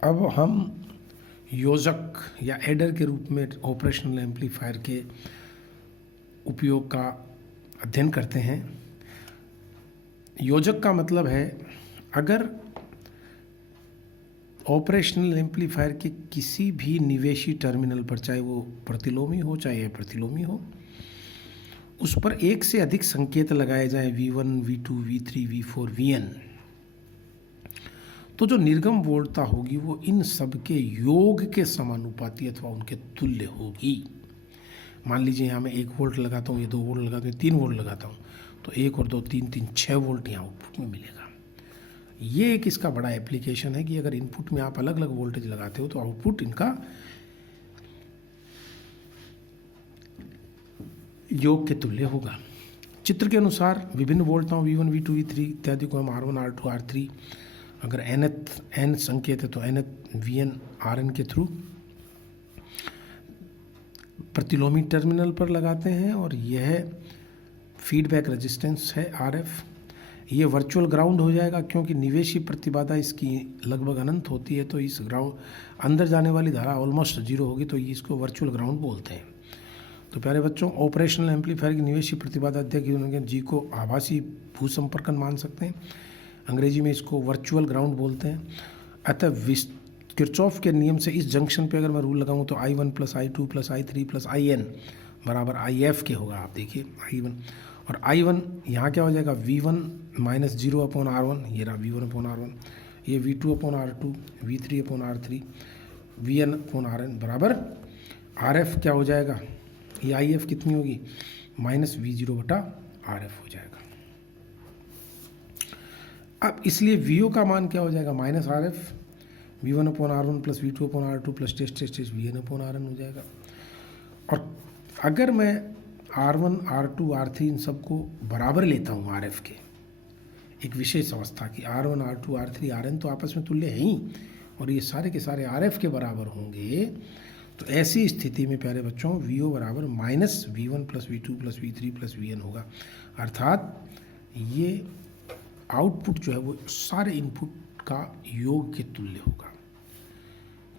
अब हम योजक या एडर के रूप में ऑपरेशनल एम्पलीफायर के उपयोग का अध्ययन करते हैं। योजक का मतलब है अगर ऑपरेशनल एम्पलीफायर के किसी भी निवेशी टर्मिनल पर, चाहे वो प्रतिलोमी हो चाहे अप्रतिलोमी हो, उस पर एक से अधिक संकेत लगाए जाएं V1, V2, V3, V4, Vn, तो जो निर्गम वोल्टता होगी वो इन सब के योग के समानुपाती अथवा उनके तुल्य होगी। मान लीजिए यहाँ मैं 1 वोल्ट लगाता हूँ, ये 2 वोल्ट लगाता हूँ, 3 वोल्ट लगाता हूँ, तो 1 और 2 3 6 वोल्ट यहाँ आउटपुट में मिलेगा। ये एक इसका बड़ा एप्लीकेशन है कि अगर इनपुट में आप अलग अलग वोल्टेज लगाते हो तो आउटपुट इनका योग के तुल्य होगा। चित्र के अनुसार विभिन्न वोल्टताओं V1, V2, V3 इत्यादि को हम R1, R2, R3, अगर n संकेत है तो nth Vn Rn के थ्रू प्रतिलोमी टर्मिनल पर लगाते हैं, और यह फीडबैक रेजिस्टेंस है Rf। ये वर्चुअल ग्राउंड हो जाएगा क्योंकि निवेशी प्रतिबाधा इसकी लगभग अनंत होती है, तो इस ग्राउंड अंदर जाने वाली धारा ऑलमोस्ट जीरो होगी, तो इसको वर्चुअल ग्राउंड बोलते हैं। तो प्यारे बच्चों, ऑपरेशनल एम्पलीफायर की निवेशी प्रतिबाधा जी को आभासी भूसंपर्कन मान सकते हैं, अंग्रेजी में इसको वर्चुअल ग्राउंड बोलते हैं। अतः किरचॉफ के नियम से इस जंक्शन पे अगर मैं रूल लगाऊं तो I1 + I2 + I3 + In बराबर IF के होगा। आप देखिए I1 और I1 यहाँ क्या हो जाएगा, V1 - 0/R1, ये रहा V1/R1, ये V2/R2, V3/R3, Vn/Rn बराबर RF क्या हो जाएगा, ये IF कितनी होगी, -V0/RF हो जाएगा। अब इसलिए VO का मान क्या हो जाएगा, -RF, V1/R1 + V2/R2 + Vn/Rn हो जाएगा। और अगर मैं R1, R2, R3 इन सबको बराबर लेता हूँ RF के, एक विशेष अवस्था की R1, R2, R3, Rn तो आपस में तुल्य हैं ही, और ये सारे के सारे RF के बराबर होंगे, तो ऐसी स्थिति में प्यारे बच्चों VO बराबर -V1 + V2 + V3 + Vn होगा। अर्थात ये आउटपुट जो है वो सारे इनपुट का योग के तुल्य होगा।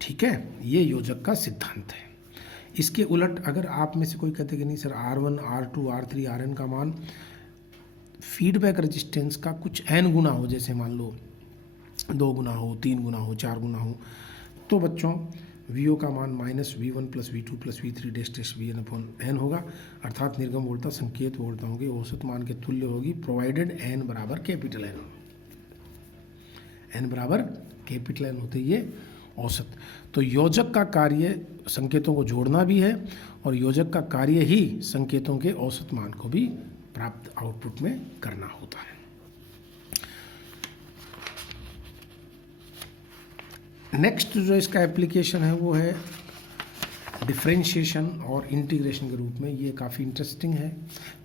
ठीक है, ये योजक का सिद्धांत है। इसके उलट अगर आप में से कोई कहते कि नहीं sir R1, R2, R3, Rn का मान फीडबैक रेजिस्टेंस का कुछ n गुना हो, जैसे मान लो 2 गुना हो, 3 गुना हो, 4 गुना हो, तो बच्चों VO का मान -V1 + V2 + V3 Vn/n होगा। अर्थात निर्गम वोल्टता संकेत वोल्टताओं के औसत मान के तुल्य होगी, प्रोवाइडेड n बराबर कैपिटल N, n बराबर कैपिटल N होते ये औसत। तो योजक का कार्य संकेतों को जोड़ना भी है, और योजक का कार्य ही संकेतों के औसत मान को भी प्राप्त आउटपुट में करना होता है। नेक्स्ट जो इसका एप्लीकेशन है वो है डिफरेंशिएशन और इंटीग्रेशन के रूप में। ये काफ़ी इंटरेस्टिंग है।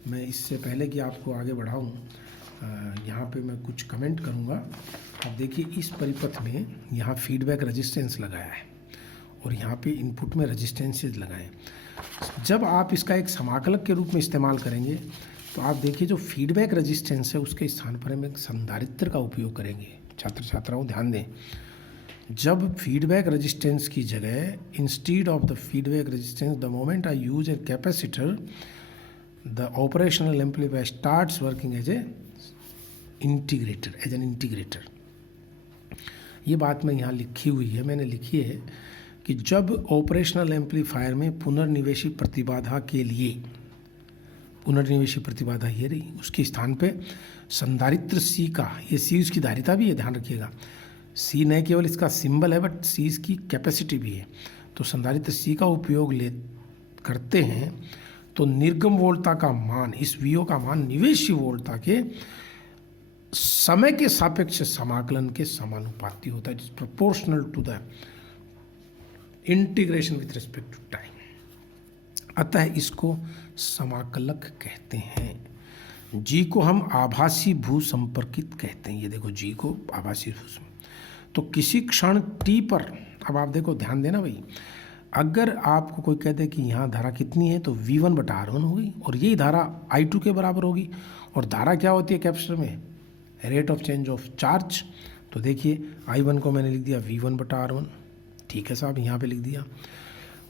मैं इससे पहले कि आपको आगे बढ़ाऊँ, यहाँ पे मैं कुछ कमेंट करूँगा। आप देखिए इस परिपथ में यहाँ फीडबैक रेजिस्टेंस लगाया है और यहाँ पे इनपुट में रेजिस्टेंसेज लगाए। जब आप इसका एक समाकलक के रूप में इस्तेमाल करेंगे तो आप देखिए जो फीडबैक रेजिस्टेंस है उसके स्थान पर हम एक संधारित्र का उपयोग करेंगे। छात्र छात्राओं ध्यान दें, जब फीडबैक रेजिस्टेंस की जगह instead of the feedback resistance the moment I use a capacitor the operational amplifier starts working as an integrator. ये बात मैं यहाँ लिखी हुई है, मैंने लिखी है कि जब ऑपरेशनल एम्पलीफायर में पुनर्निवेशी प्रतिबाधा के लिए, पुनर्निवेशी प्रतिबाधा ये रही, उसके स्थान पे संधारित्र C का, ये C उसकी धारिता भी है, ध्यान रखिएगा, C न केवल इसका सिंबल है बट C इसकी कैपेसिटी भी है। तो संधारित्र C का उपयोग करते हैं तो निर्गम वोल्टता का मान, इस VO का मान निवेशी वोल्टता के समय के सापेक्ष समाकलन के समानुपाती होता है, proportional to the integration with respect to time. अतः इसको समाकलक कहते हैं। G को हम आभासी भू संपर्कित कहते हैं। ये देखो G को आभासी भू, तो किसी क्षण t पर, अब आप देखो ध्यान देना भाई, अगर आपको कोई कहते कि यहाँ धारा कितनी है तो V1/R1 होगी, और यही धारा I2 के बराबर होगी। और धारा क्या होती है कैपेसिटर में, rate of change of charge. तो देखिए I1 को मैंने लिख दिया V1/R1, ठीक है साहब, यहाँ पे लिख दिया।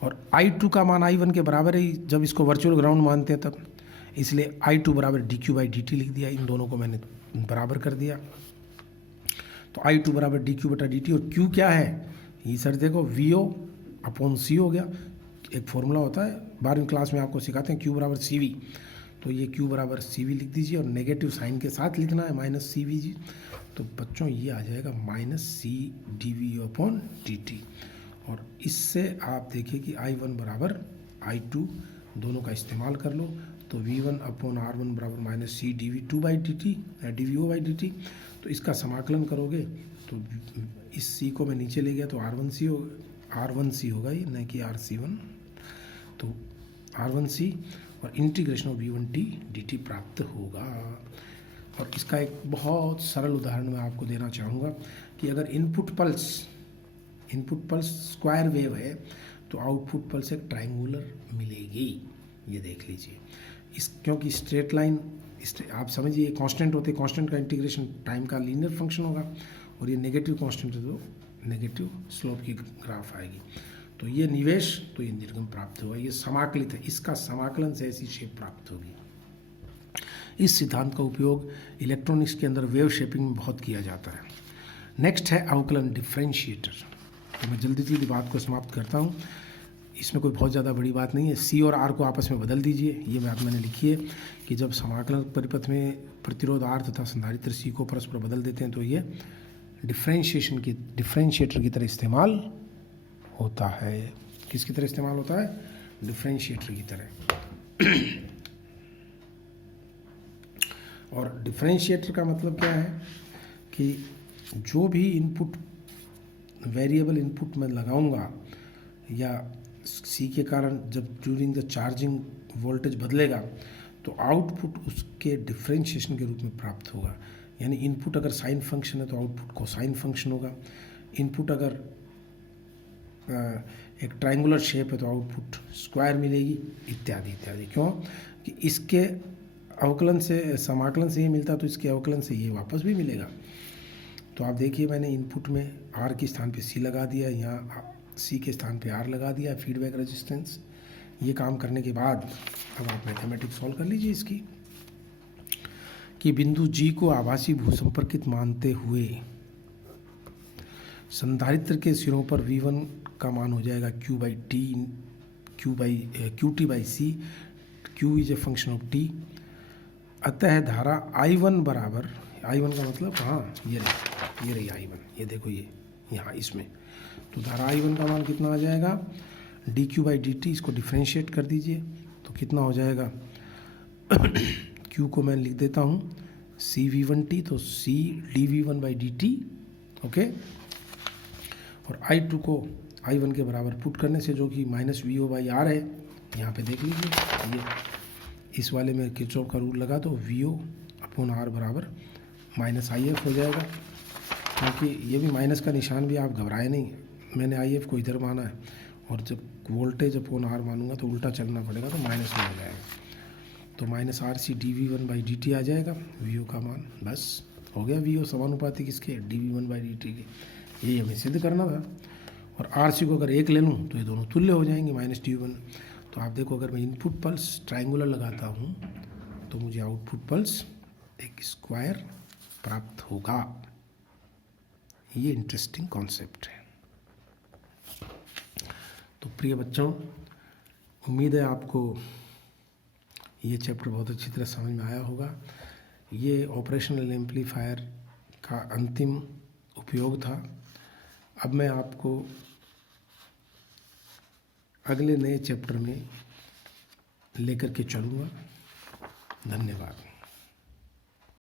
और I2 का मान I1 के बराबर है जब इसको वर्चुअल ग्राउंड मानते हैं तब, इसलिए I2 बराबर dq/dt लिख दिया। इन दोनों को मैंने बराबर कर दिया। तो I2 बराबर dq/dt, और Q क्या है ये सर देखो VO/C हो गया। एक फॉर्मूला होता है 12वीं क्लास में आपको सिखाते हैं, Q बराबर CV। तो ये Q बराबर CV लिख दीजिए, और नेगेटिव साइन के साथ लिखना है -CVG। तो बच्चों ये आ जाएगा -CdVdt। और इससे आप देखिए कि I1 बराबर I2 दोनों का इस्तेमाल कर लो, तो V1/R1 बराबर -CdV2/dt। तो इसका समाकलन करोगे तो इस C को मैं नीचे ले गया तो R1C होगा ये, नहीं कि RC1। तो R1C और इंटीग्रेशन ऑफ V1t dt प्राप्त होगा। और इसका एक बहुत सरल उदाहरण मैं आपको देना चाहूँगा कि अगर इनपुट पल्स स्क्वायर वेव है तो आउटपुट पल्स एक ट्रायंगुलर मिलेगी। ये देख लीजिए, क्योंकि स्ट्रेट लाइन आप समझिए कांस्टेंट होते, कांस्टेंट का इंटीग्रेशन टाइम का लीनियर फंक्शन होगा, और ये नेगेटिव कांस्टेंट है तो नेगेटिव स्लोप की ग्राफ आएगी। तो ये निवेश, तो ये निर्गम प्राप्त हुआ। ये समाकलित है, इसका समाकलन से ऐसी शेप प्राप्त होगी। इस सिद्धांत का उपयोग इलेक्ट्रॉनिक्स के अंदर वेव शेपिंग में बहुत किया जाता है। नेक्स्ट है अवकलन डिफरेंशिएटर। तो मैं जल्दी बात को समाप्त करता हूँ। इसमें कोई बहुत ज़्यादा बड़ी बात नहीं है। C और R को आपस में बदल दीजिए। ये बात मैंने लिखी है कि जब समाकलन परिपथ में प्रतिरोध R तथा संधारित्र C को परस्पर बदल देते हैं तो ये डिफरेंशिएटर की तरह इस्तेमाल होता है। किसकी तरह इस्तेमाल होता है? डिफरेंशिएटर की तरह। और डिफरेंशिएटर का मतलब क्या है कि जो भी इनपुट वेरिएबल इनपुट मैं लगाऊंगा या C के कारण जब ड्यूरिंग द चार्जिंग वोल्टेज बदलेगा तो आउटपुट उसके डिफरेंशिएशन के रूप में प्राप्त होगा। यानी इनपुट अगर साइन फंक्शन है तो आउटपुट कोसाइन फंक्शन होगा। इनपुट अगर एक ट्रायंगुलर शेप है तो आउटपुट स्क्वायर मिलेगी, इत्यादि इत्यादि। क्यों कि इसके अवकलन से समाकलन से ये मिलता तो इसके अवकलन से ये वापस भी मिलेगा। तो आप देखिए मैंने इनपुट में R के स्थान पे C लगा दिया, यहाँ C के स्थान पे R लगा दिया, फीडबैक रेजिस्टेंस। ये काम करने के बाद अब आप मैथमेटिक्स सॉल्व कर लीजिए इसकी, कि बिंदु G को आभासी भूसंपर्कित मानते हुए संधारित्र के सिरों पर V1 का मान हो जाएगा QT/C। Q is a function of T। अतः धारा I1 बराबर, I1 का मतलब हाँ ये रही I1, ये देखो ये यहाँ इसमें। तो धारा I1 का मान कितना आ जाएगा? dq/dt। इसको डिफ्रेंशिएट कर दीजिए तो कितना हो जाएगा? Q को मैं लिख देता हूँ CV1t, तो C dV1/dt। ओके। और I2 को I1 के बराबर पुट करने से, जो कि -VO/R है, यहाँ पे देख लीजिए, ये इस वाले में किरचॉफ का रूल लगा तो VO/R बराबर -IF हो जाएगा। क्योंकि ये भी माइनस का निशान भी, आप घबराए नहीं, मैंने IF को इधर माना है, और जब वोल्टेज अपॉन R मानूंगा तो उल्टा चलना पड़ेगा, तो माइनस में हो जाएगा। तो -RC dV1/dt आ जाएगा VO का मान। बस हो गया, VO समानुपाती किसके? dV1/dt के। यही हमें सिद्ध करना था। और RC को अगर 1 ले लूँ तो ये दोनों तुल्य हो जाएंगे -dV1। तो आप देखो, अगर मैं इनपुट पल्स ट्रायंगुलर लगाता हूँ तो मुझे आउटपुट पल्स एक स्क्वायर प्राप्त होगा। ये इंटरेस्टिंग कॉन्सेप्ट है। तो प्रिय बच्चों, उम्मीद है आपको ये चैप्टर बहुत अच्छी तरह समझ में आया होगा। ये ऑपरेशनल एम्पलीफायर का अंतिम उपयोग था। अब मैं आपको अगले नए चैप्टर में लेकर के चलूँगा। धन्यवाद।